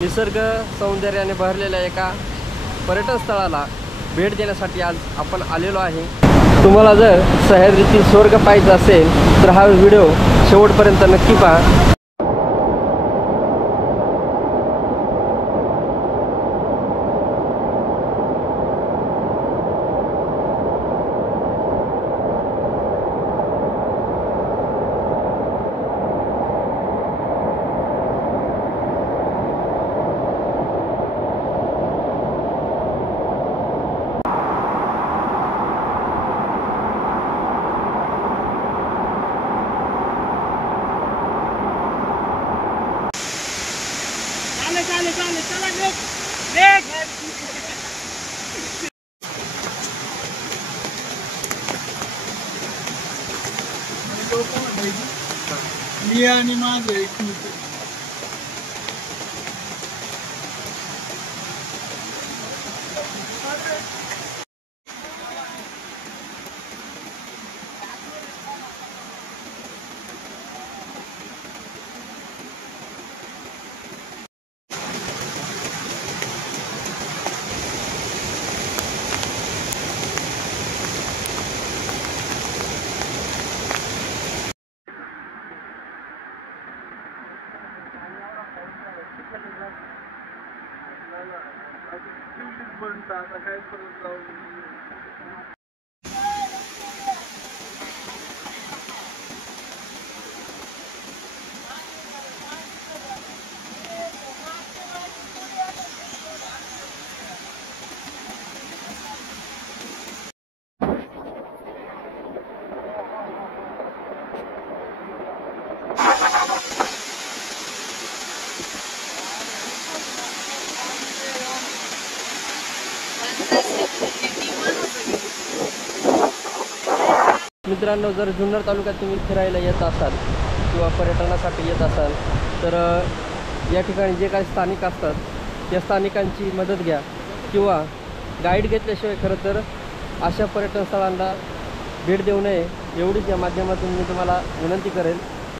निसर्ग सौंदर्याने भरलेल्या एका पर्यटन स्थळाला भेट देण्यासाठी आज आपण आलेलो आहे। तुम्हाला जर सह्याद्रीतील स्वर्ग पाहायचा असेल तर हा व्हिडिओ शेवटपर्यंत नक्की पहा। मी आणि माझं एक मित्र आता काय परत जाऊ। मित्रांनो, जर जुन्नर तालुक्यात तुम्ही फिरायला येत असाल किंवा पर्यटनासाठी येत असाल तर या ठिकाणी जे काही स्थानिक असतात त्या स्थानिकांची मदत घ्या किंवा गाईड घेतल्याशिवाय खरं तर अशा पर्यटन स्थळांना भेट देऊ नये एवढीच या माध्यमातून मी तुम्हाला विनंती करेल।